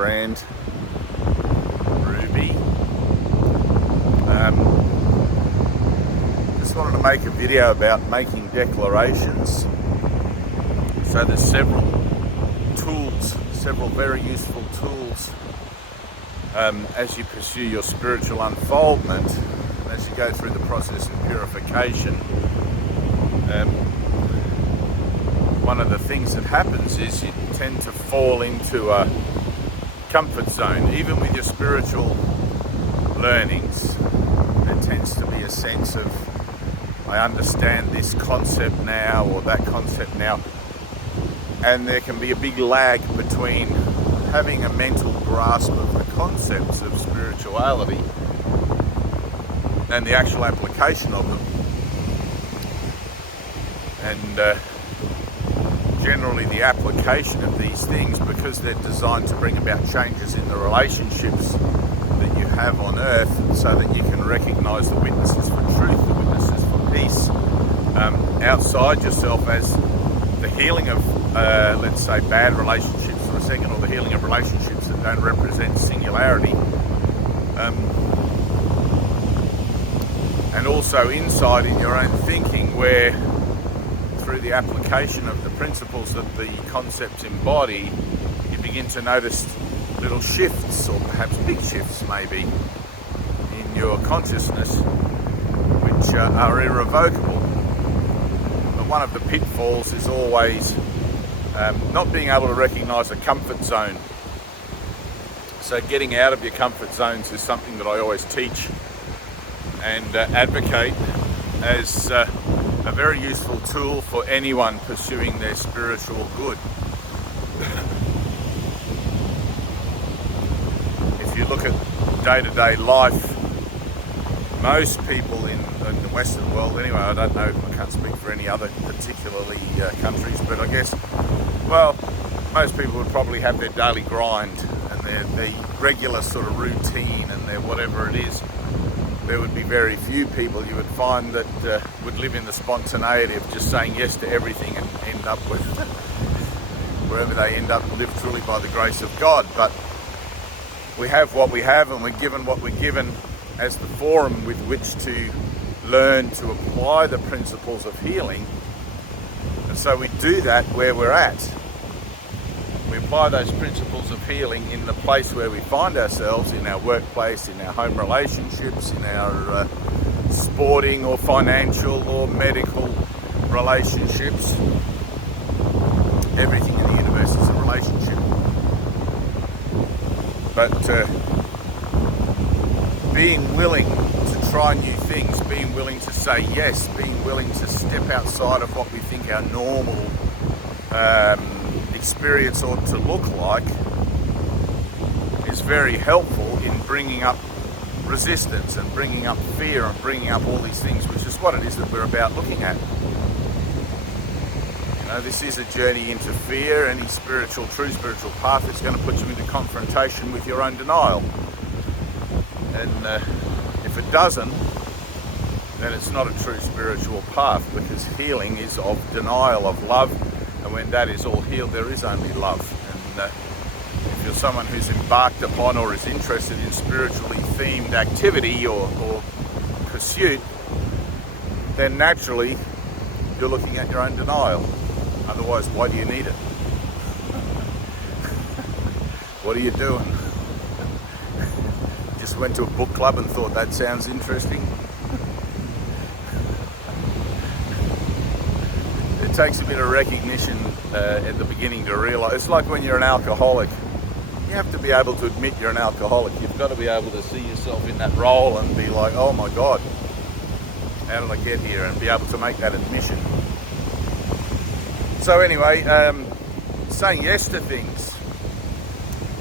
friend Ruby. Just wanted to make a video about making declarations. So there's several tools, several very useful tools as you pursue your spiritual unfoldment, and as you go through the process of purification. One of the things that happens is you tend to fall into a comfort zone. Even with your spiritual learnings, there tends to be a sense of, I understand this concept now or that concept now, and there can be a big lag between having a mental grasp of the concepts of spirituality and the actual application of them. And generally the application of these things, because they're designed to bring about changes in the relationships that you have on earth, so that you can recognize the witnesses for truth, the witnesses for peace outside yourself, as the healing of let's say bad relationships for a second, or the healing of relationships that don't represent singularity, and also inside in your own thinking, where through the application of the principles that the concepts embody, you begin to notice little shifts, or perhaps big shifts maybe, in your consciousness, which are irrevocable. But one of the pitfalls is always not being able to recognize a comfort zone. So getting out of your comfort zones is something that I always teach and advocate as a very useful tool for anyone pursuing their spiritual good. If you look at day-to-day life, most people in the Western world, anyway, I don't know, I can't speak for any other particularly countries, but I guess, well, most people would probably have their daily grind and their regular sort of routine and their whatever it is. There would be very few people you would find that would live in the spontaneity of just saying yes to everything and end up with wherever they end up, live truly by the grace of God. But we have what we have, and we're given what we're given as the forum with which to learn to apply the principles of healing. And so we do that where we're at. We apply those principles of healing in the place where we find ourselves, in our workplace, in our home relationships, in our sporting or financial or medical relationships. Everything in the universe is a relationship. But being willing to try new things, being willing to say yes, being willing to step outside of what we think our normal experience ought to look like, is very helpful in bringing up resistance and bringing up fear and bringing up all these things, which is what it is that we're about looking at. You know, this is a journey into fear. Any true spiritual path is going to put you into confrontation with your own denial. And if it doesn't, then it's not a true spiritual path, because healing is of denial of love. And when that is all healed, there is only love. And if you're someone who's embarked upon or is interested in spiritually themed activity or pursuit, then naturally you're looking at your own denial. Otherwise, why do you need it? What are you doing? Just went to a book club and thought that sounds interesting. It takes a bit of recognition at the beginning to realise. It's like when you're an alcoholic. You have to be able to admit you're an alcoholic. You've got to be able to see yourself in that role and be like, oh my God, how did I get here? And be able to make that admission. So anyway, saying yes to things,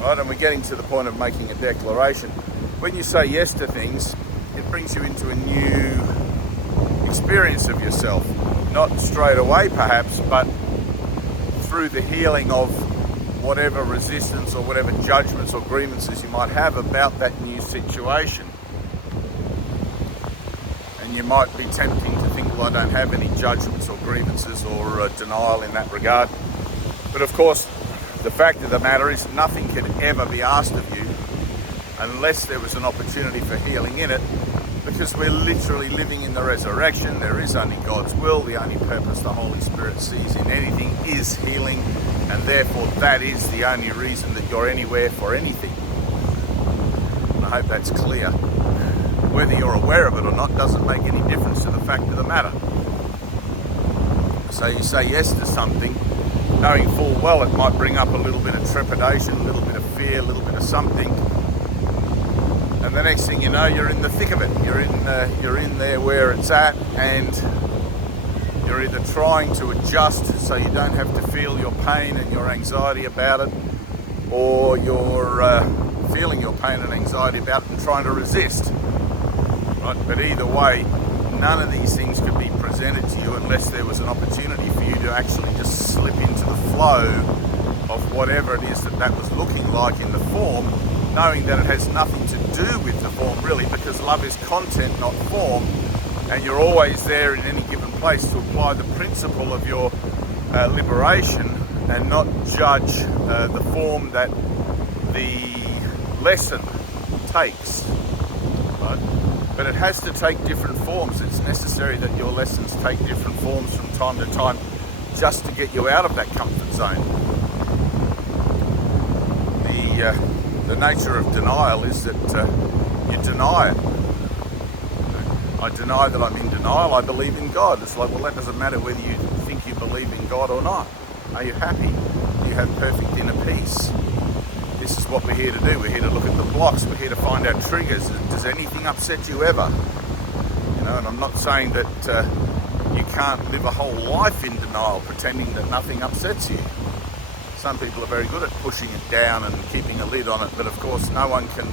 right? And we're getting to the point of making a declaration. When you say yes to things, it brings you into a new experience of yourself. Not straight away perhaps, but through the healing of whatever resistance or whatever judgments or grievances you might have about that new situation. And you might be tempting to think, well, I don't have any judgments or grievances or denial in that regard. But of course, the fact of the matter is nothing can ever be asked of you unless there was an opportunity for healing in it, because we're literally living in the resurrection. There is only God's will. The only purpose the Holy Spirit sees in anything is healing, and therefore that is the only reason that you're anywhere for anything. And I hope that's clear. Whether you're aware of it or not doesn't make any difference to the fact of the matter. So you say yes to something, knowing full well it might bring up a little bit of trepidation, a little bit of fear, a little bit of something. And the next thing you know, you're in the thick of it. You're in there where it's at, and you're either trying to adjust so you don't have to feel your pain and your anxiety about it, or you're feeling your pain and anxiety about it and trying to resist. Right? But either way, none of these things could be presented to you unless there was an opportunity for you to actually just slip into the flow of whatever it is that was looking like in the form, knowing that it has nothing to do with the form really, because love is content, not form, and you're always there in any given place to apply the principle of your liberation and not judge the form that the lesson takes, right? But it has to take different forms. It's necessary that your lessons take different forms from time to time just to get you out of that comfort zone. The nature of denial is that you deny it. I deny that I'm in denial. I believe in God. It's like, well, that doesn't matter whether you think you believe in God or not. Are you happy? Do you have perfect inner peace? This is what we're here to do. We're here to look at the blocks. We're here to find out triggers. Does anything upset you ever? You know, and I'm not saying that you can't live a whole life in denial, pretending that nothing upsets you. Some people are very good at pushing it down and keeping a lid on it, but of course no one can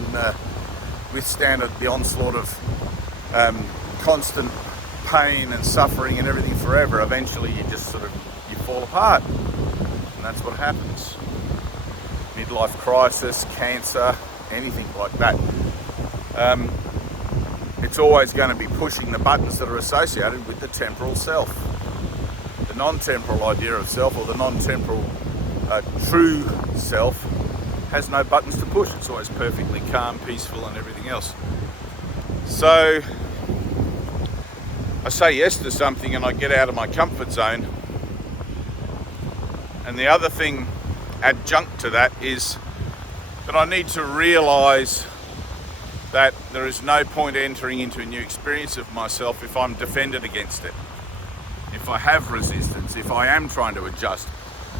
withstand the onslaught of constant pain and suffering and everything forever. Eventually you just you fall apart, and that's what happens. Midlife crisis, cancer, anything like that. It's always going to be pushing the buttons that are associated with the temporal self. The non-temporal idea of self, or the non-temporal true self, has no buttons to push. It's always perfectly calm, peaceful, and everything else. So I say yes to something and I get out of my comfort zone. And the other thing adjunct to that is that I need to realise that there is no point entering into a new experience of myself if I'm defended against it. If I have resistance, if I am trying to adjust,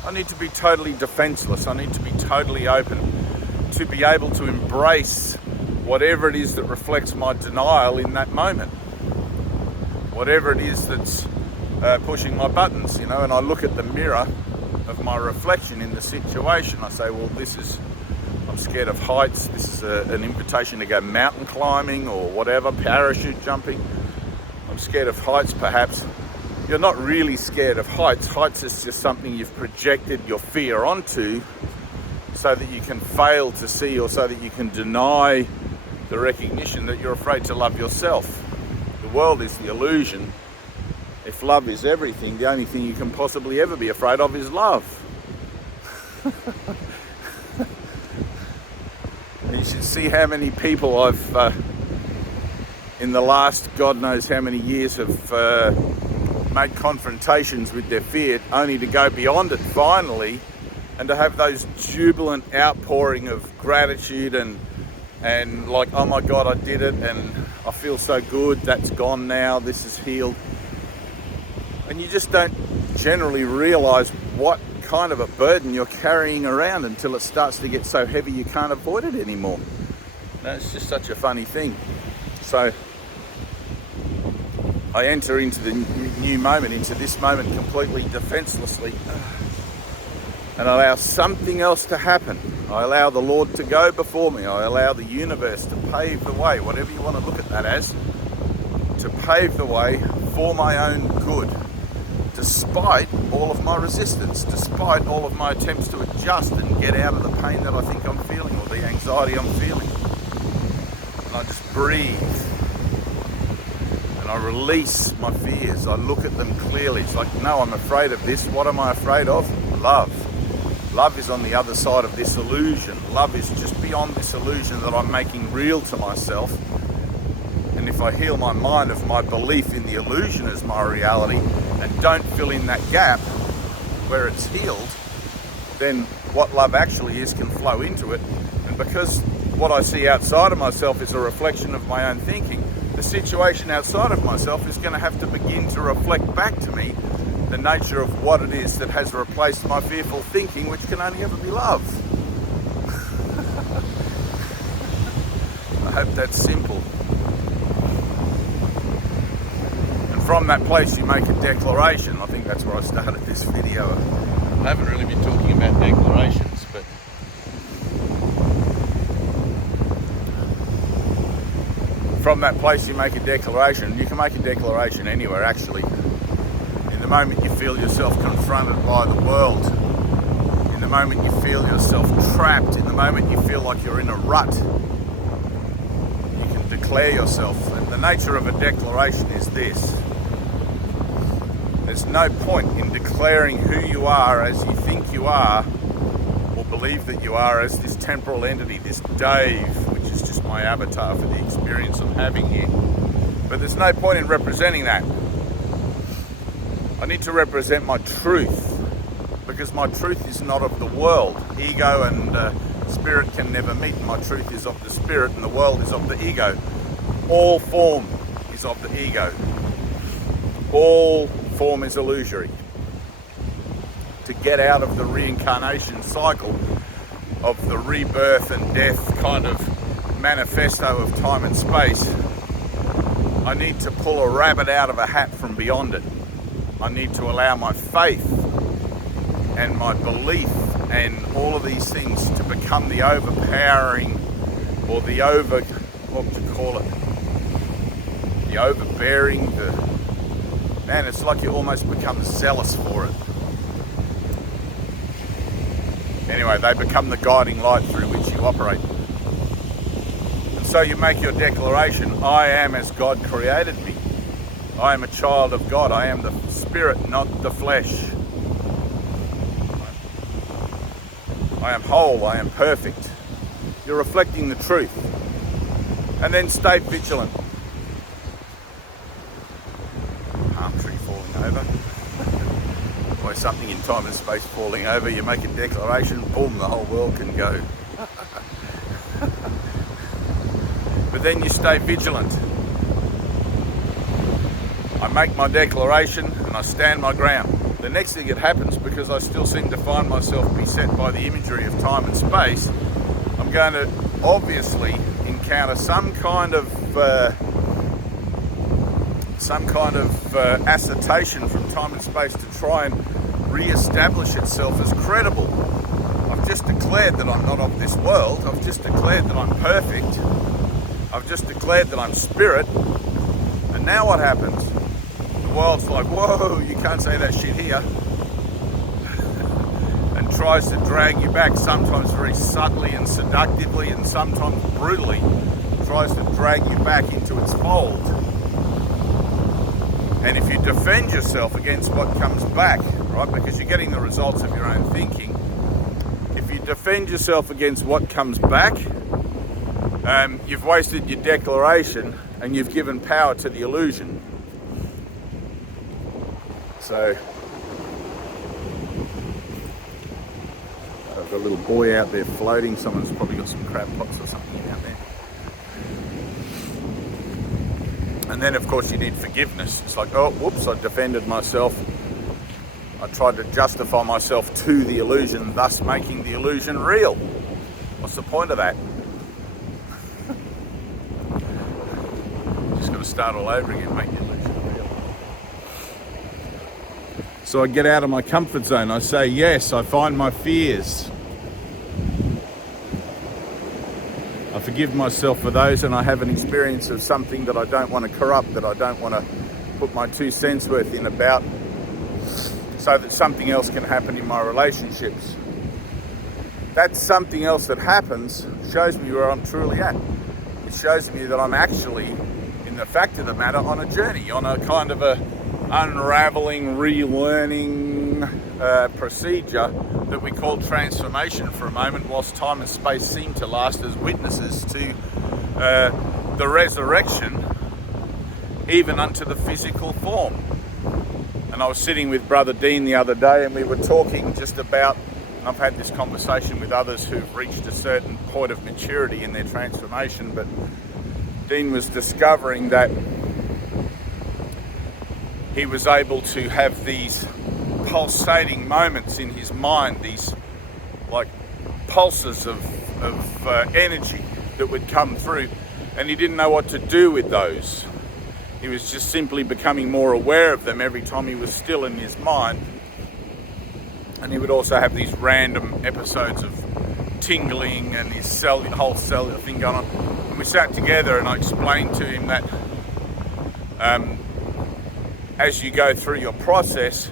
I need to be totally defenseless. I need to be totally open to be able to embrace whatever it is that reflects my denial in that moment. Whatever it is that's pushing my buttons, you know, and I look at the mirror of my reflection in the situation. I say, well, I'm scared of heights. This is an invitation to go mountain climbing or whatever, parachute jumping. I'm scared of heights, perhaps. You're not really scared of heights. Heights is just something you've projected your fear onto so that you can fail to see, or so that you can deny the recognition that you're afraid to love yourself. The world is the illusion. If love is everything, the only thing you can possibly ever be afraid of is love. You should see how many people I've, in the last God knows how many years, have made confrontations with their fear, only to go beyond it finally, and to have those jubilant outpouring of gratitude and like, oh my God, I did it, and I feel so good, that's gone now, this is healed. And you just don't generally realise what kind of a burden you're carrying around until it starts to get so heavy you can't avoid it anymore. It's just such a funny thing. So I enter into the new moment, into this moment completely defenselessly, and allow something else to happen. I allow the Lord to go before me. I allow the universe to pave the way, whatever you want to look at that as, to pave the way for my own good, despite all of my resistance, despite all of my attempts to adjust and get out of the pain that I think I'm feeling, or the anxiety I'm feeling. And I just breathe. And I release my fears. I look at them clearly. It's like, no, I'm afraid of this. What am I afraid of? Love. Love is on the other side of this illusion. Love is just beyond this illusion that I'm making real to myself. And if I heal my mind of my belief in the illusion as my reality and don't fill in that gap where it's healed, then what love actually is can flow into it. And because what I see outside of myself is a reflection of my own thinking, the situation outside of myself is going to have to begin to reflect back to me the nature of what it is that has replaced my fearful thinking, which can only ever be love. I hope that's simple. And from that place you make a declaration. I think that's where I started this video. I haven't really been talking about declarations, but from that place you make a declaration. You can make a declaration anywhere, actually. In the moment you feel yourself confronted by the world, in the moment you feel yourself trapped, in the moment you feel like you're in a rut, you can declare yourself. And the nature of a declaration is this: there's no point in declaring who you are as you think you are, or believe that you are, as this temporal entity, this Dave, which is just my avatar for the experience I'm having here. But there's no point in representing that. I need to represent my truth, because my truth is not of the world. Ego and spirit can never meet. My truth is of the spirit and the world is of the ego. All form is of the ego. All form is illusory. To get out of the reincarnation cycle of the rebirth and death kind of manifesto of time and space, I need to pull a rabbit out of a hat from beyond it. I need to allow my faith and my belief and all of these things to become the overpowering, or the what would you call it? The overbearing, man, it's like you almost become zealous for it. Anyway, they become the guiding light through which you operate. And so you make your declaration: I am as God created me. I am a child of God. I am the spirit, not the flesh. I am whole. I am perfect. You're reflecting the truth. And then stay vigilant. Palm tree falling over. Or something in time and space falling over. You make a declaration, boom, the whole world can go. But then you stay vigilant. I make my declaration and I stand my ground. The next thing that happens, because I still seem to find myself beset by the imagery of time and space, I'm going to obviously encounter some kind of assertion from time and space to try and re-establish itself as credible. I've just declared that I'm not of this world. I've just declared that I'm perfect. I've just declared that I'm spirit. And now what happens? The world's like, whoa, you can't say that shit here. And tries to drag you back, sometimes very subtly and seductively, and sometimes brutally, tries to drag you back into its fold. And if you defend yourself against what comes back, right, because you're getting the results of your own thinking, if you defend yourself against what comes back, you've wasted your declaration and you've given power to the illusion. So, I've got a little boy out there floating. Someone's probably got some crab pots or something out there. And then, of course, you need forgiveness. It's like, oh, whoops, I defended myself. I tried to justify myself to the illusion, thus making the illusion real. What's the point of that? Just got to start all over again, make the illusion real. So I get out of my comfort zone. I say, yes, I find my fears. I forgive myself for those, and I have an experience of something that I don't want to corrupt, that I don't want to put my 2 cents worth in about, so that something else can happen in my relationships. That something else that happens shows me where I'm truly at. It shows me that I'm actually, in the fact of the matter, on a journey, on a kind of a unraveling, relearning procedure that we call transformation for a moment, whilst time and space seem to last as witnesses to the resurrection, even unto the physical form. And I was sitting with Brother Dean the other day, and we were talking just about, I've had this conversation with others who've reached a certain point of maturity in their transformation, but Dean was discovering that he was able to have these pulsating moments in his mind, these like pulses of energy that would come through, and he didn't know what to do with those. He was just simply becoming more aware of them every time he was still in his mind. And he would also have these random episodes of tingling and his whole cellular thing going on. And we sat together and I explained to him that as you go through your process,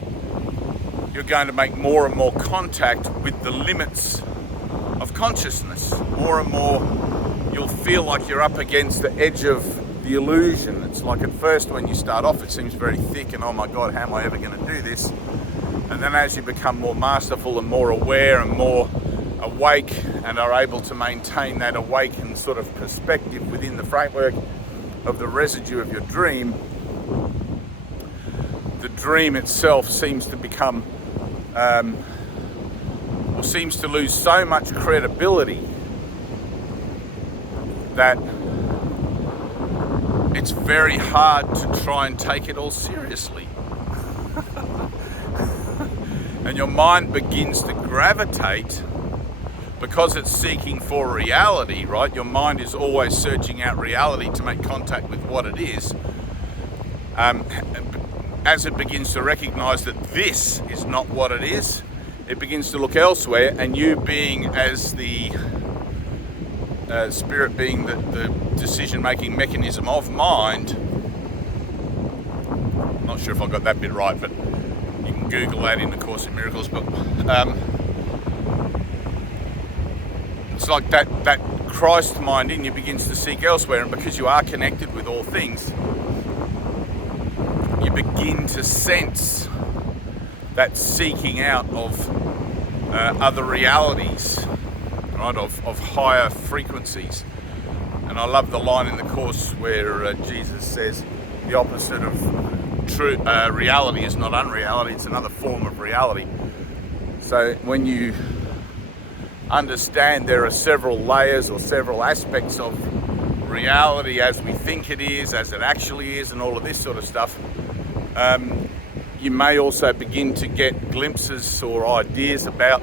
you're going to make more and more contact with the limits of consciousness. More and more you'll feel like you're up against the edge of the illusion. It's like at first when you start off it seems very thick and oh my God, how am I ever going to do this? And then as you become more masterful and more aware and more awake and are able to maintain that awakened sort of perspective within the framework of the residue of your dream, the dream itself seems to become or seems to lose so much credibility that it's very hard to try and take it all seriously. And your mind begins to gravitate because it's seeking for reality, right? Your mind is always searching out reality to make contact with what it is. As it begins to recognize that this is not what it is, it begins to look elsewhere, and you being as the spirit being the decision-making mechanism of mind. I'm not sure if I got that bit right, but you can Google that in the Course in Miracles book. It's like that Christ mind in you begins to seek elsewhere, and because you are connected with all things, you begin to sense that seeking out of other realities, right, of higher frequencies. And I love the line in the Course where Jesus says the opposite of true reality is not unreality, it's another form of reality. So when you understand there are several layers or several aspects of reality as we think it is, as it actually is, and all of this sort of stuff, you may also begin to get glimpses or ideas about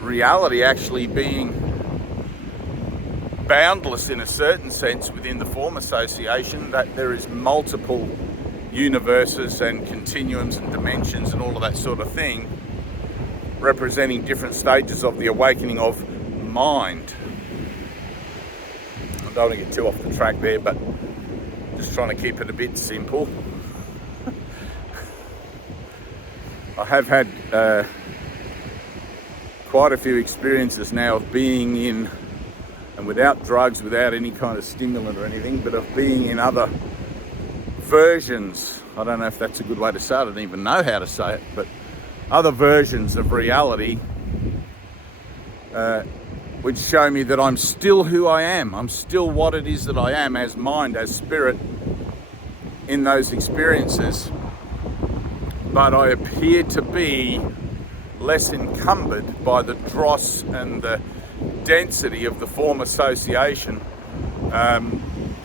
reality actually being boundless in a certain sense within the form association, that there is multiple universes and continuums and dimensions and all of that sort of thing, representing different stages of the awakening of mind. I don't want to get too off the track there, but just trying to keep it a bit simple. I have had quite a few experiences now of being in, and without drugs, without any kind of stimulant or anything, but of being in other versions, I don't know if that's a good way to say it, I don't even know how to say it, but other versions of reality which show me that I'm still who I am. I'm still what it is that I am as mind, as spirit in those experiences. But I appear to be less encumbered by the dross and the density of the form association,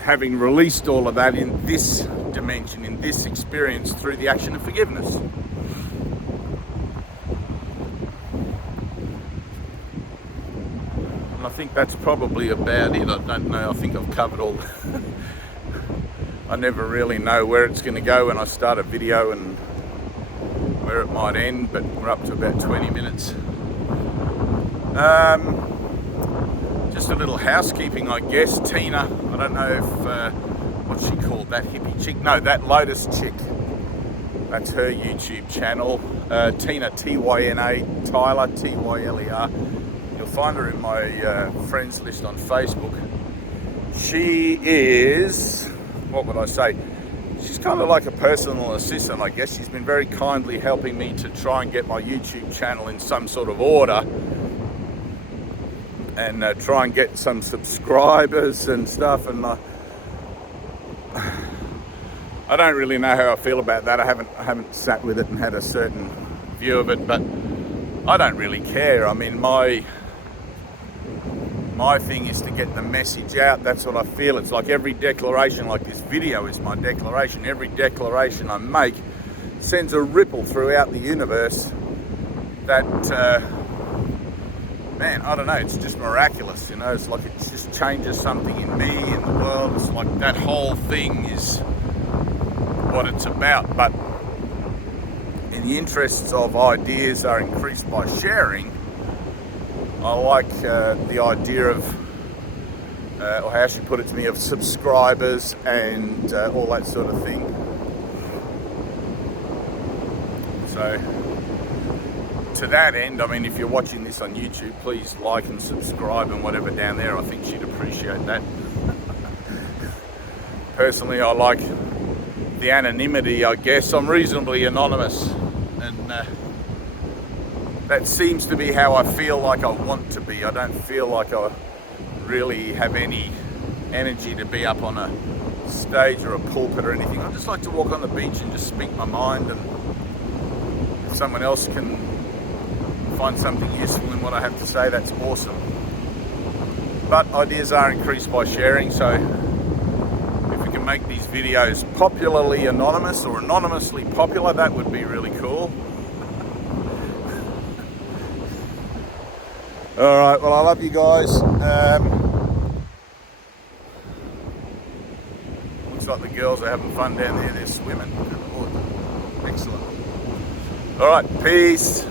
having released all of that in this dimension, in this experience, through the action of forgiveness. And I think that's probably about it. I don't know, I think I've covered all I never really know where it's going to go when I start a video and where it might end, but we're up to about 20 minutes. Just a little housekeeping, I guess. Tyna, I don't know if what's she called, that hippie chick? No, that Lotus Chick. That's her YouTube channel. Tyna, T-Y-N-A, Tyler, T-Y-L-E-R. You'll find her in my friends list on Facebook. She is, what would I say? she's kind of like a personal assistant, I guess. She's been very kindly helping me to try and get my YouTube channel in some sort of order, and try and get some subscribers and stuff. And I don't really know how I feel about that. I haven't sat with it and had a certain view of it, but I don't really care. I mean, my thing is to get the message out. That's what I feel. It's like every declaration, like this video is my declaration. Every declaration I make sends a ripple throughout the universe that, man, I don't know, it's just miraculous, you know. It's like it just changes something in me, in the world. It's like that whole thing is what it's about. But in the interests of ideas are increased by sharing, I like the idea of, or how she put it to me, of subscribers and all that sort of thing. So to that end, I mean, if you're watching this on YouTube, please like and subscribe and whatever down there. I think she'd appreciate that. Personally, I like the anonymity, I guess. I'm reasonably anonymous, and that seems to be how I feel like I want to be. I don't feel like I really have any energy to be up on a stage or a pulpit or anything. I just like to walk on the beach and just speak my mind, and if someone else can find something useful in what I have to say, that's awesome. But ideas are increased by sharing, so if we can make these videos popularly anonymous or anonymously popular, that would be really cool. All right, well, I love you guys. Looks like the girls are having fun down there. They're swimming. Oh, excellent. All right, peace.